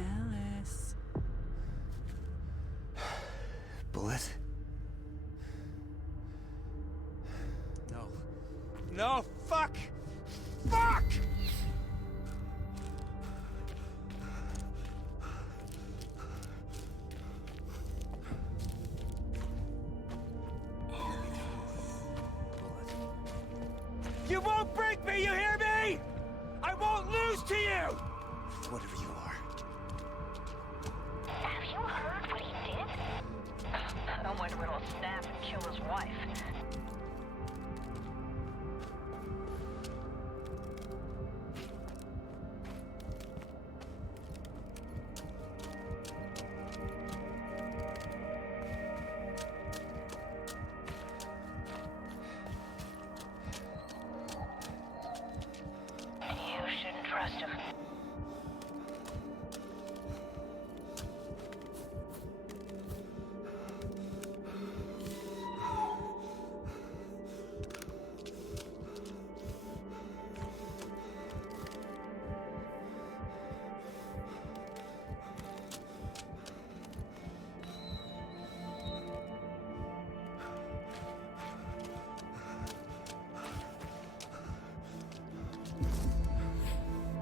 Alice. Bullet? No. No, fuck! Fuck! You won't break me, you hear me? I won't lose to you! Whatever you are. Have you heard what he did? Someone will snap and kill his wife. You shouldn't trust him.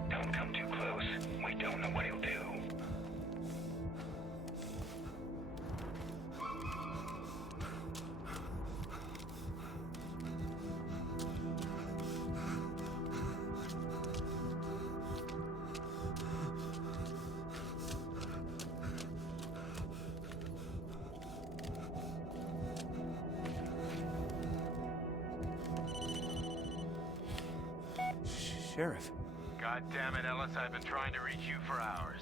Don't come too close. We don't know what he'll do. Sheriff. God damn it, Ellis, I've been trying to reach you for hours.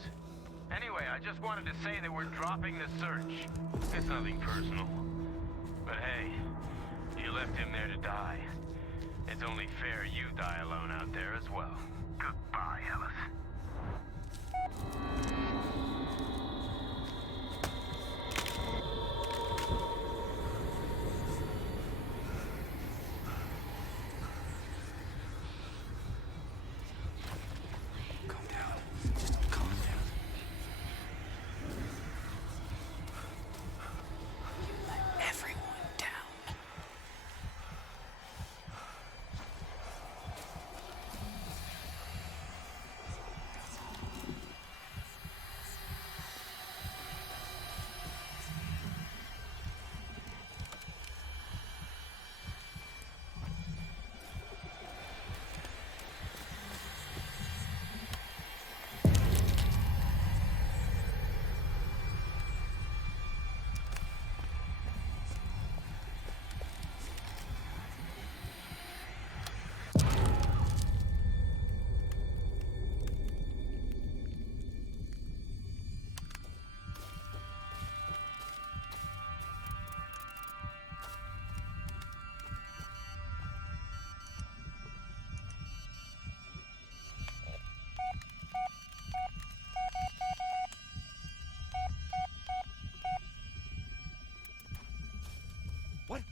Anyway, I just wanted to say that we're dropping the search. It's nothing personal. But hey, you left him there to die. It's only fair you die alone out there as well. Goodbye, Ellis. Calm down. Just calm down. You let everyone down.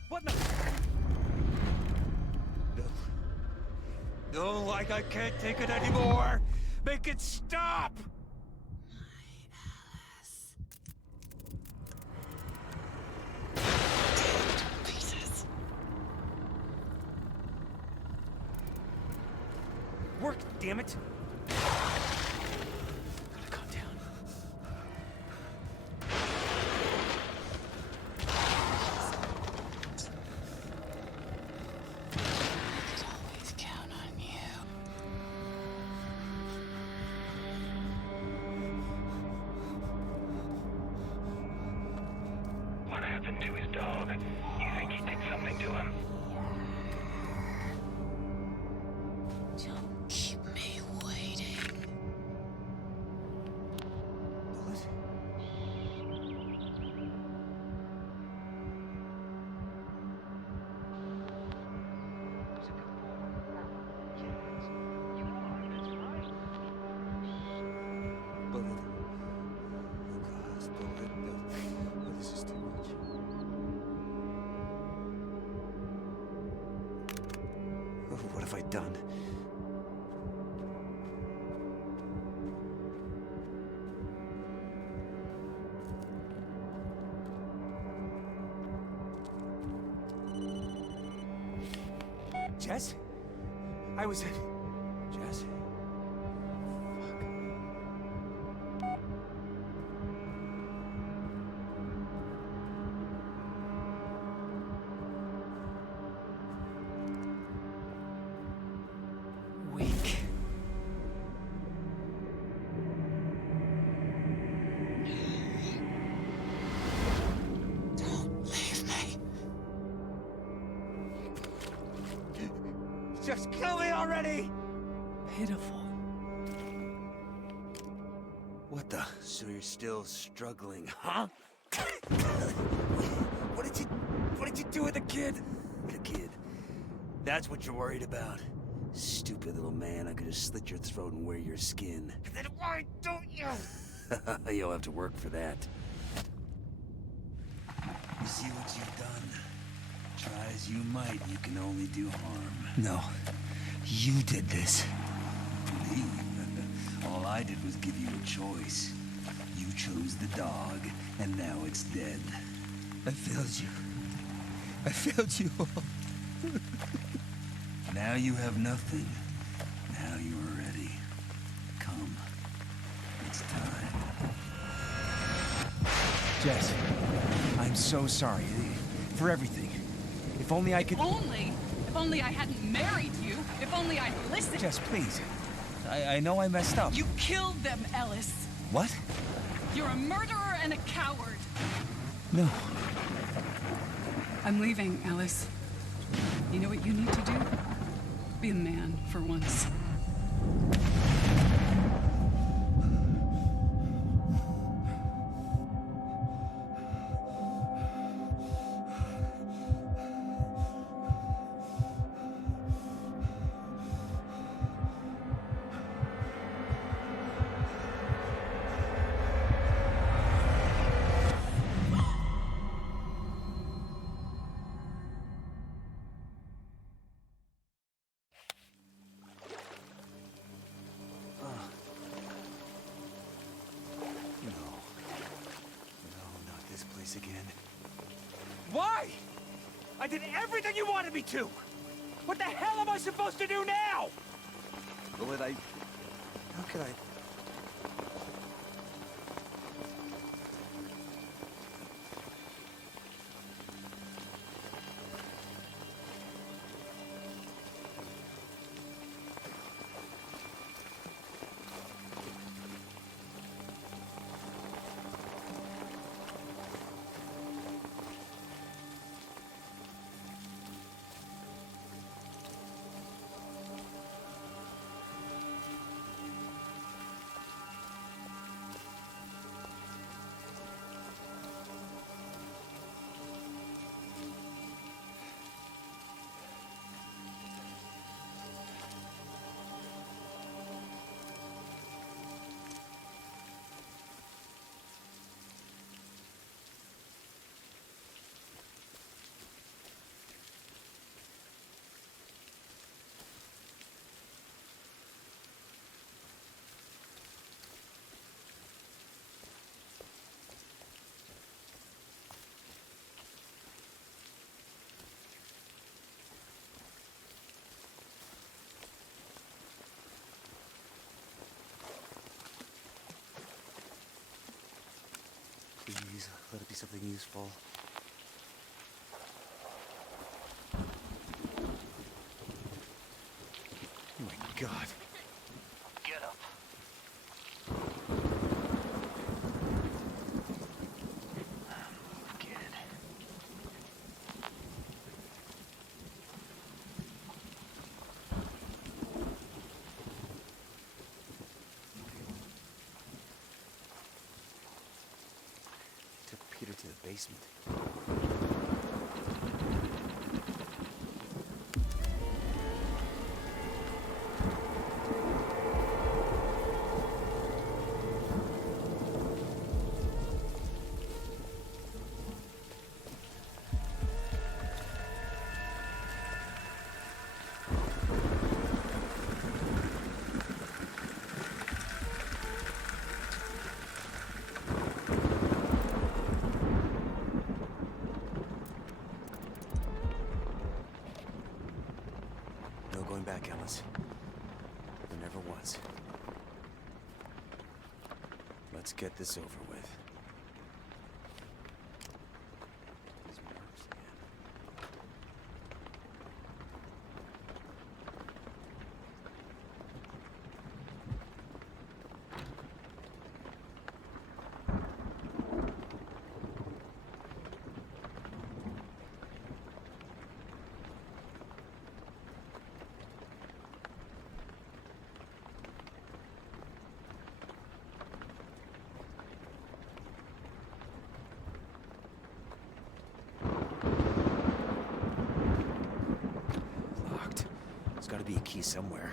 What the... No. No, like I can't take it anymore! Make it stop! Pieces. Work, damn it! Gotta calm down. I could always count on you. What happened to his dog? You think he did something to him? Don't keep me waiting. What have I done? Jess? I was... Jess? Weak. Don't leave me. Just kill me already! Pitiful. What the? So you're still struggling, huh? What did you do with the kid? The kid. That's what you're worried about. Stupid little man, I could have slit your throat and wear your skin. Then why don't you? You'll have to work for that. You see what you've done? Try as you might, you can only do harm. No, you did this. Me? All I did was give you a choice. You chose the dog, and now it's dead. I failed you. I failed you all. Now you have nothing. Now you are ready. Come. It's time. Jess, I'm so sorry for everything. If only I could... If only I hadn't married you. If only I'd listened. Jess, please. I know I messed up. You killed them, Ellis. What? You're a murderer and a coward. No. I'm leaving, Ellis. You know what you need to do? Be a man for once. No, not this place again. Why? I did everything you wanted me to! What the hell am I supposed to do now? Bullet, how could I... Please, let it be something useful. Oh my God. Get up. Kid. Took Peter to the basement. promise. There never was. Let's get this over with. These nerves again. Locked. There's gotta be a key somewhere.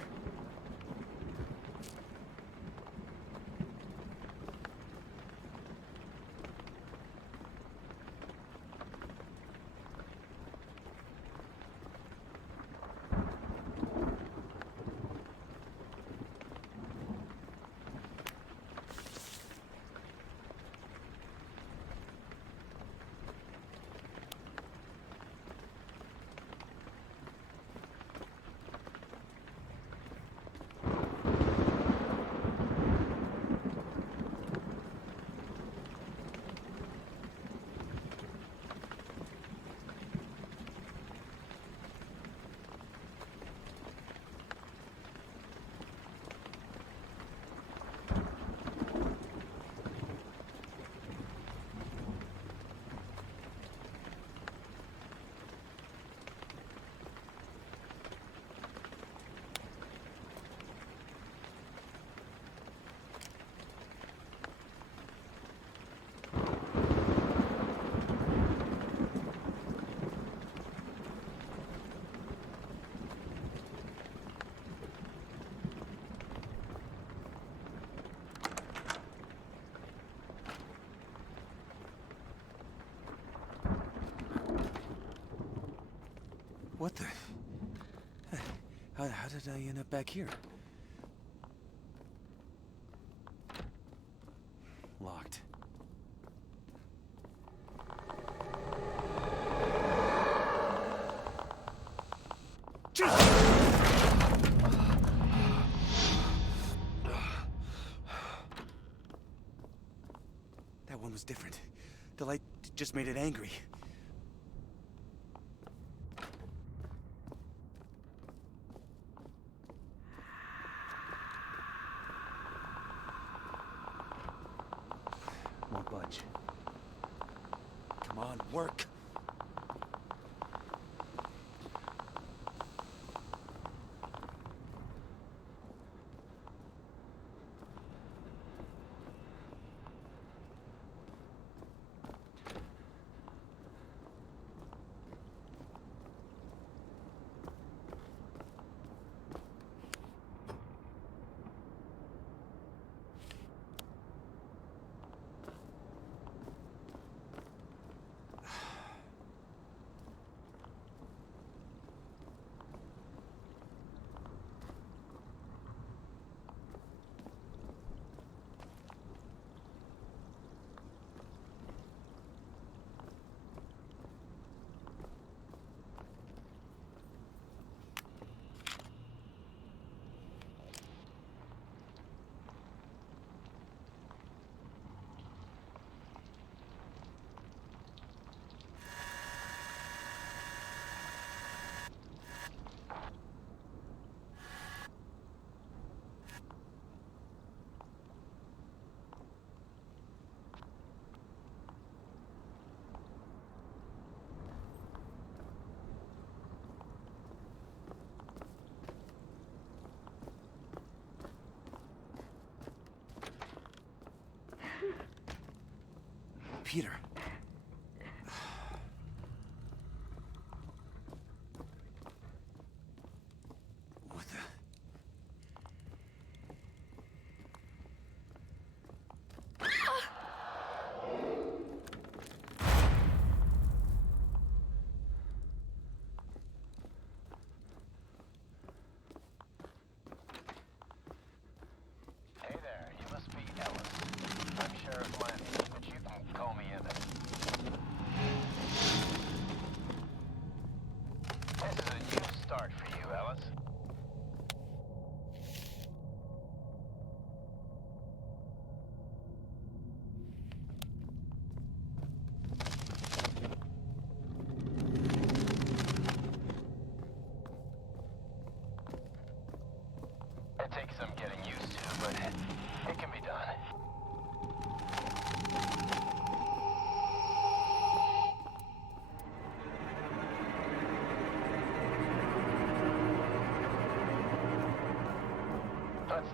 What the? How did I end up back here? Locked. That one was different. The light just made it angry. Won't budge. Come on, work. Peter. What the? Hey there, you must be Ellis. I'm Sheriff Lanning, but you can call me Evan.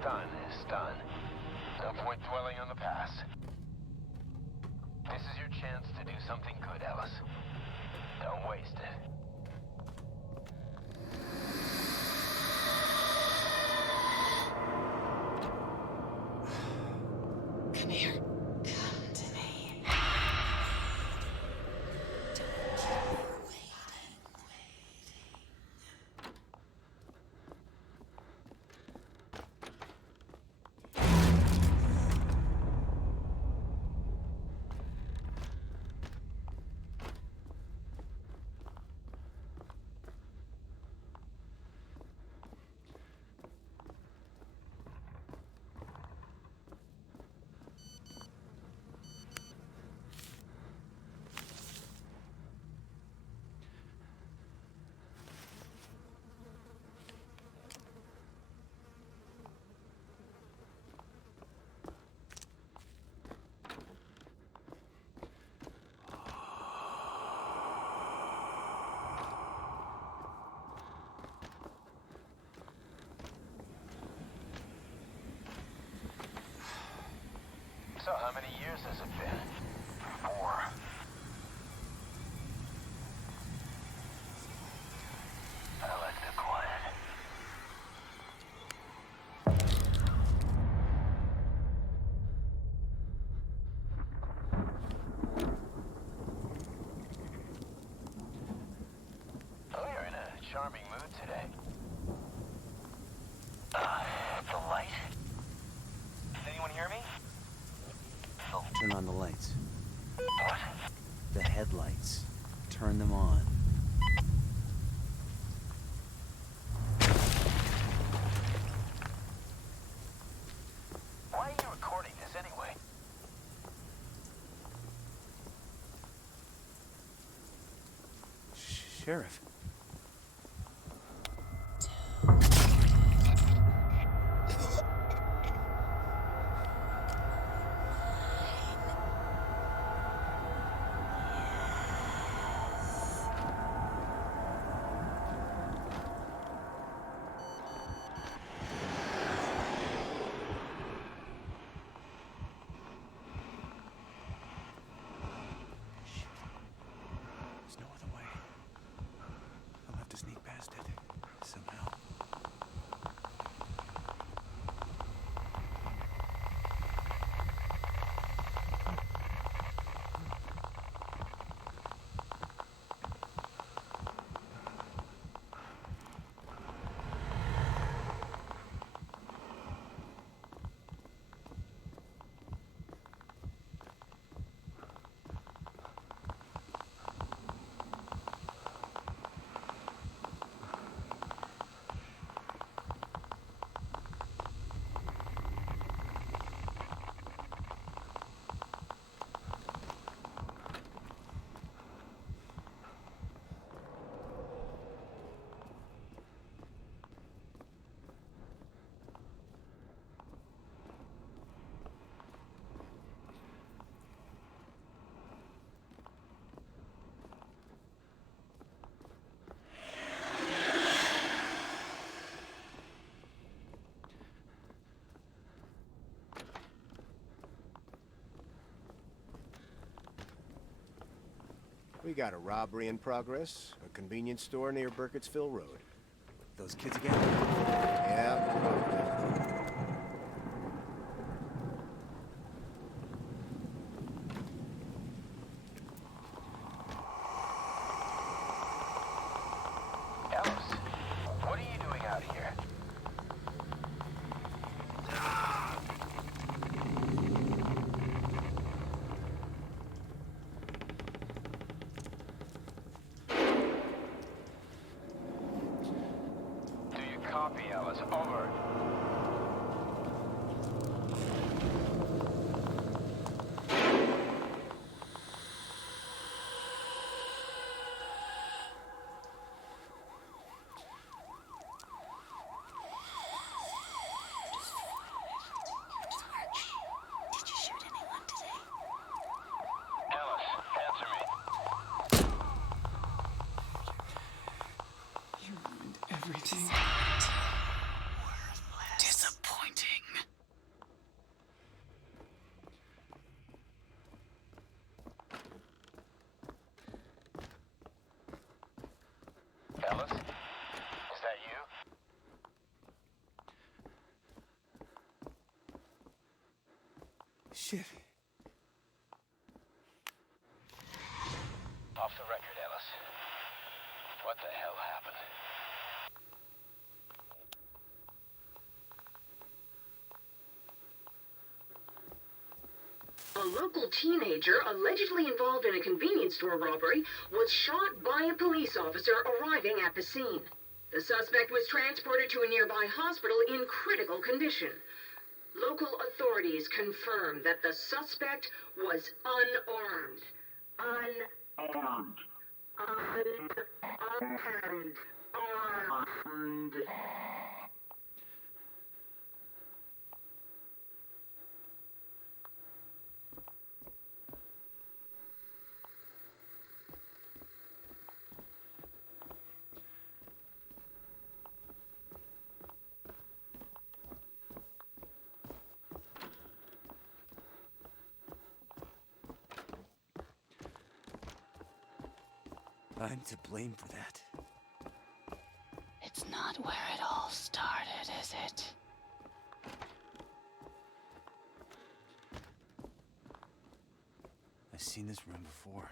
done is done. No point dwelling on the past. This is your chance to do something good, Ellis. Don't waste it. Come here. Come to me. So how many years has it been? 4. I like the quiet. Oh, you're in a charming mood today. The light? Does anyone hear me? Turn on the lights. What? The headlights. Turn them on. Why are you recording this anyway? Sheriff. There's no other way. I'll have to sneak past it. Somehow. We got a robbery in progress, a convenience store near Burkittsville Road. Those kids again? Yeah, probably. Ellis, what are you doing out here? Do you copy, Ellis? Over. Ellis, answer me. You ruined everything. Shit. Off the record, Ellis. What the hell happened? A local teenager allegedly involved in a convenience store robbery was shot by a police officer arriving at the scene. The suspect was transported to a nearby hospital in critical condition. Local authorities confirmed that the suspect was unarmed. Unarmed. Unarmed. I'm to blame for that. It's not where it all started, is it? I've seen this room before.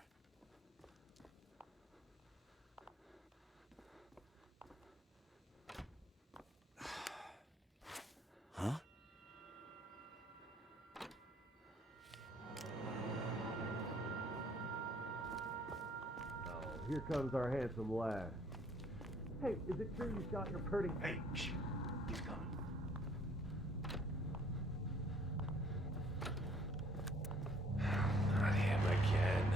Huh? Here comes our handsome lad. Hey, is it true you shot your pretty... Hey, shh. He's coming. Not him again.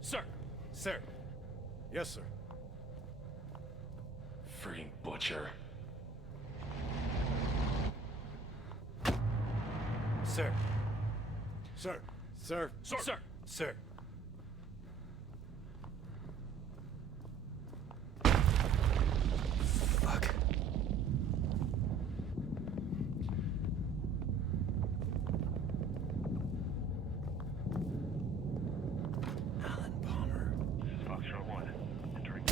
Sir! Sir! Yes, sir. Freaking butcher. Sir! Sir. Sir. Sir! Sir! Fuck. Alan Palmer. This is Foxtrot 1. Entering.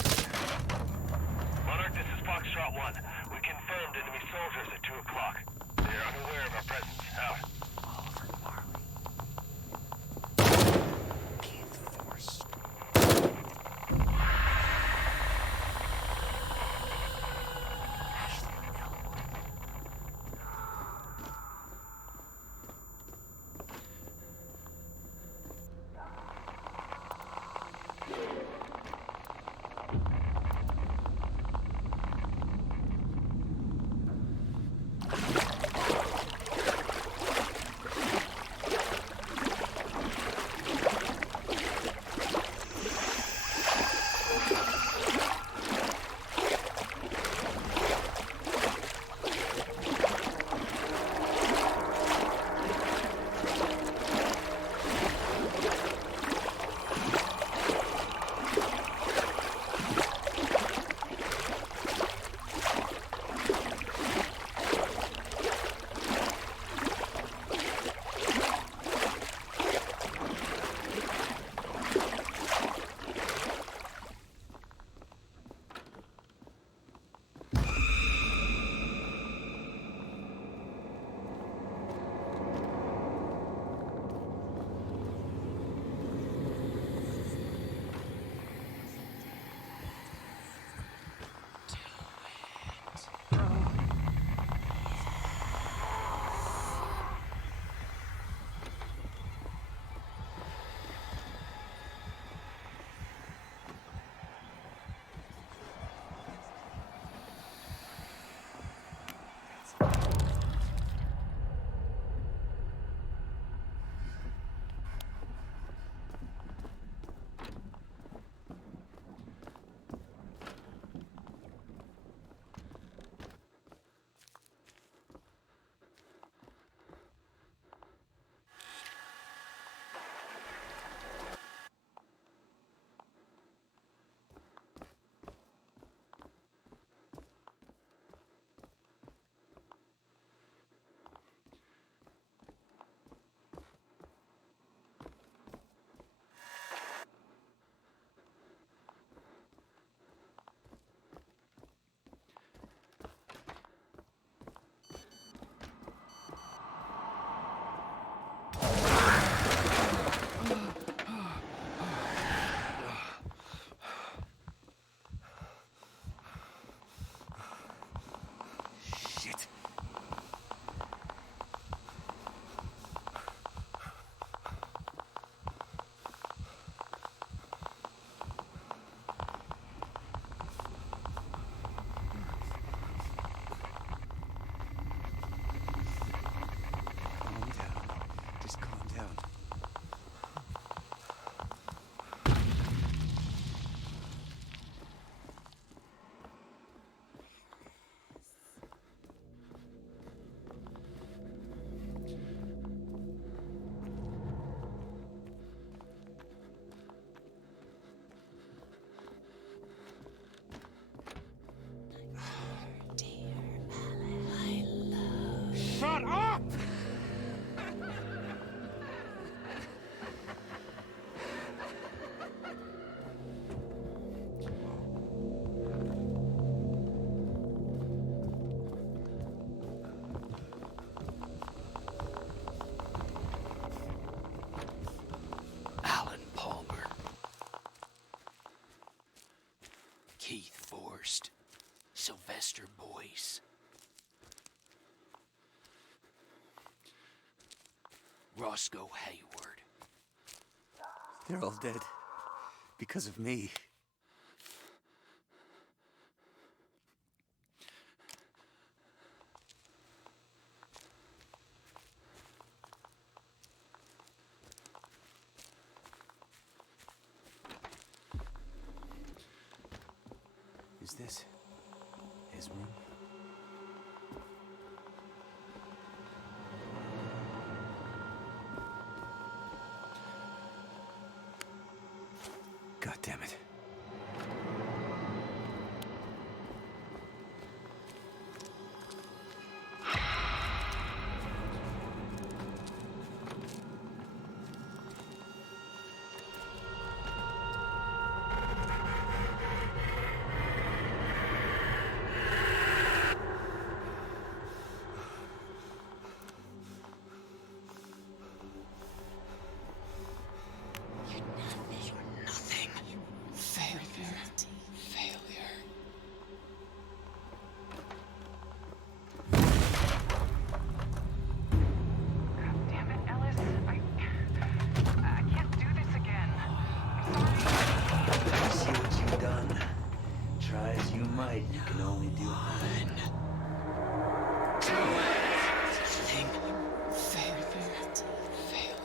Monarch, this is Foxtrot 1. We confirmed enemy soldiers at 2 o'clock. They are unaware of our presence. Out. Oliver Marley. first. Sylvester Boyce. Roscoe Hayward. They're all dead. Because of me. Is this his room? God damn it. You can only do one. Failure.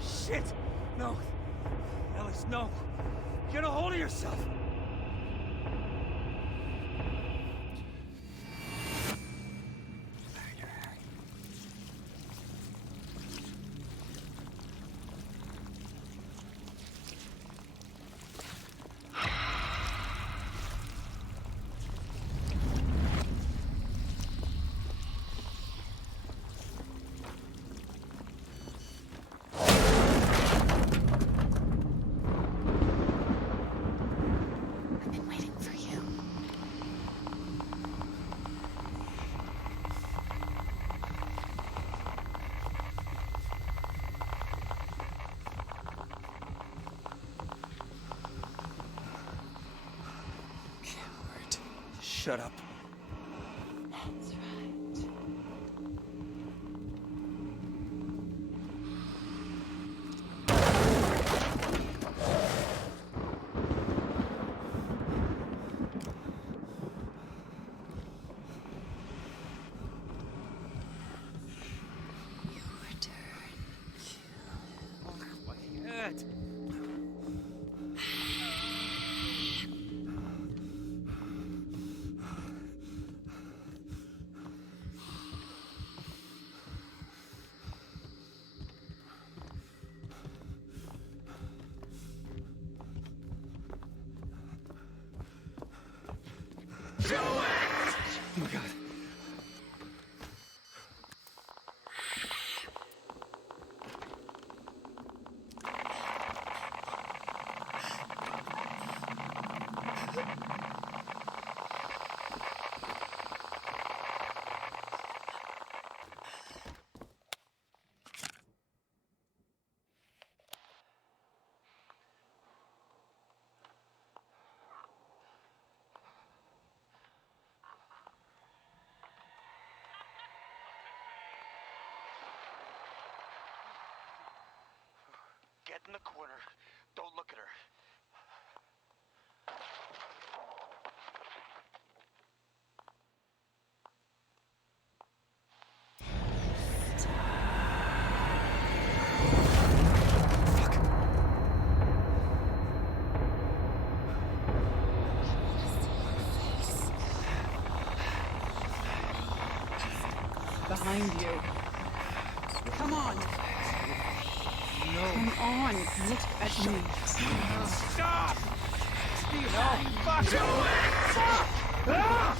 Shit! No! Ellis, no! Get a hold of yourself! Shut up. That's right. You return to My head! Oh my God. Get in the corner. Don't look at her. behind you. Come on. Come on, look at me. Stop! No, fuck! Do it! Stop! Ah!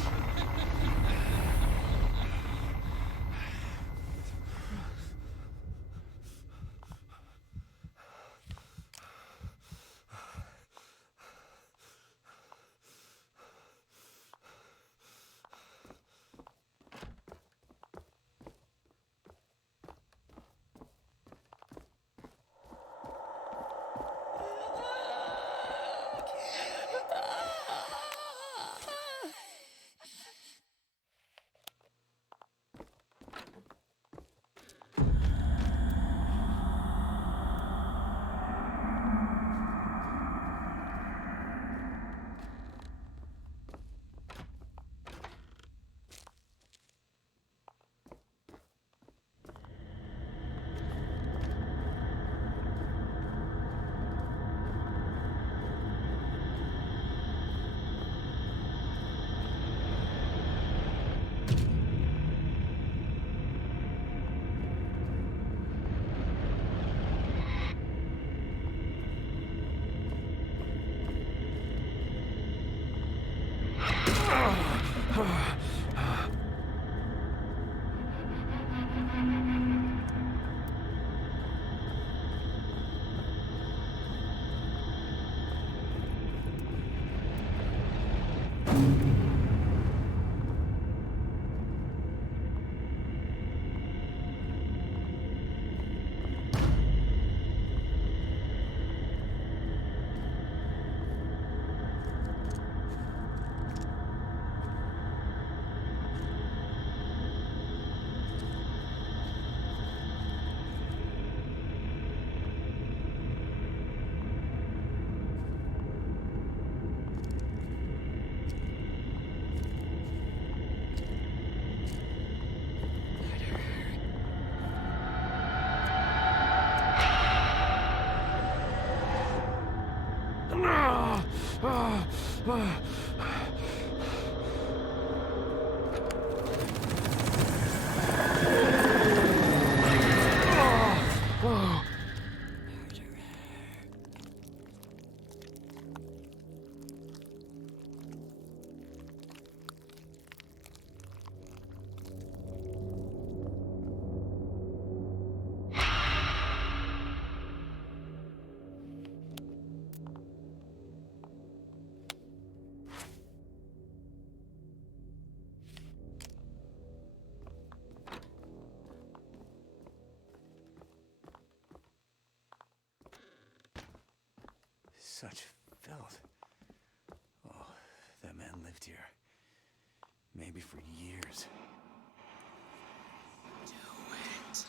Such filth. Oh, that man lived here. Maybe for years. Do it.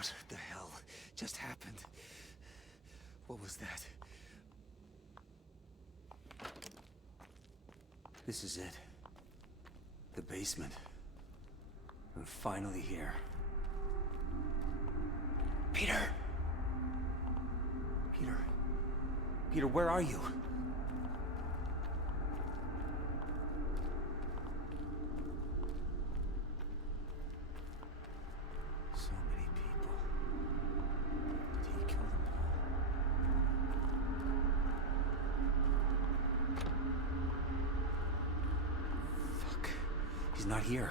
What the hell just happened? What was that? This is it. The basement. I'm finally here. Peter! Peter. Peter, where are you? So many people. Did he kill them all? Fuck. He's not here.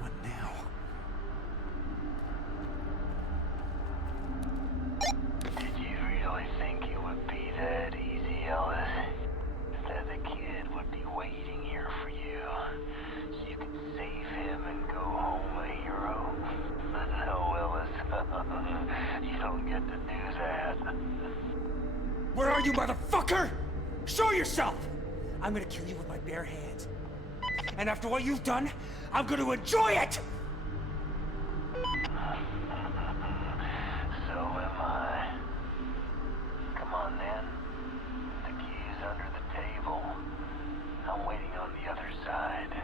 What now? Did you really think it would be that easy, Ellis? That the kid would be waiting here for you, so you could save him and go home a hero? No, Ellis. You don't get to do that. Where are you, motherfucker? Show yourself! I'm gonna kill you with my bare hands. And after what you've done, I'm gonna enjoy it! So am I. Come on then. The key is under the table. I'm waiting on the other side.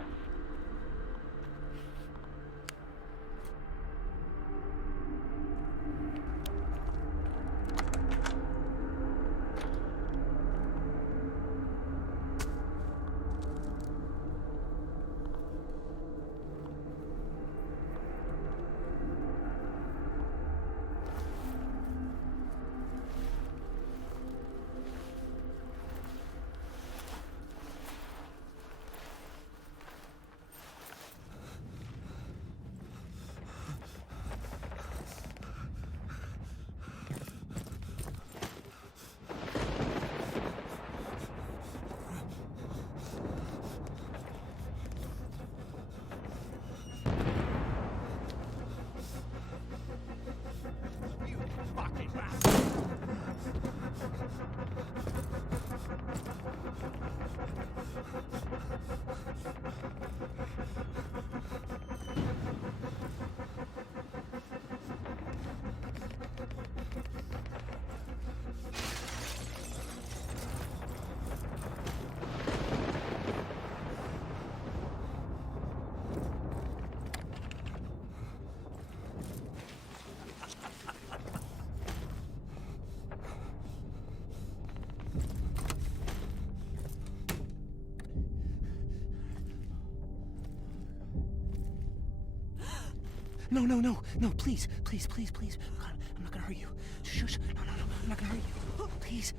No, please. God, I'm not gonna hurt you. Shush. No, I'm not gonna hurt you. Please.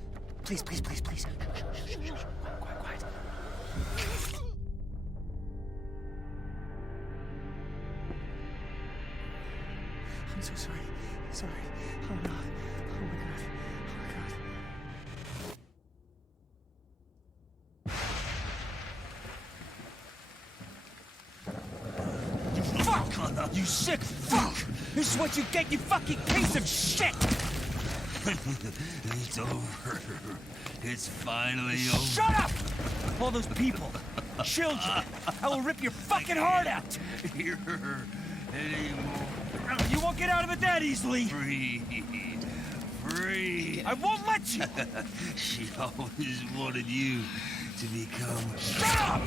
Shh. Quiet. I'm so sorry. Oh no. Oh my god. You sick fuck! This is what you get, you fucking piece of shit! It's over. It's finally over. Shut up! All those people, children, I will rip your fucking heart out! Here anymore. You won't get out of it that easily! Free. I won't let you! She always wanted you to become... Shut up!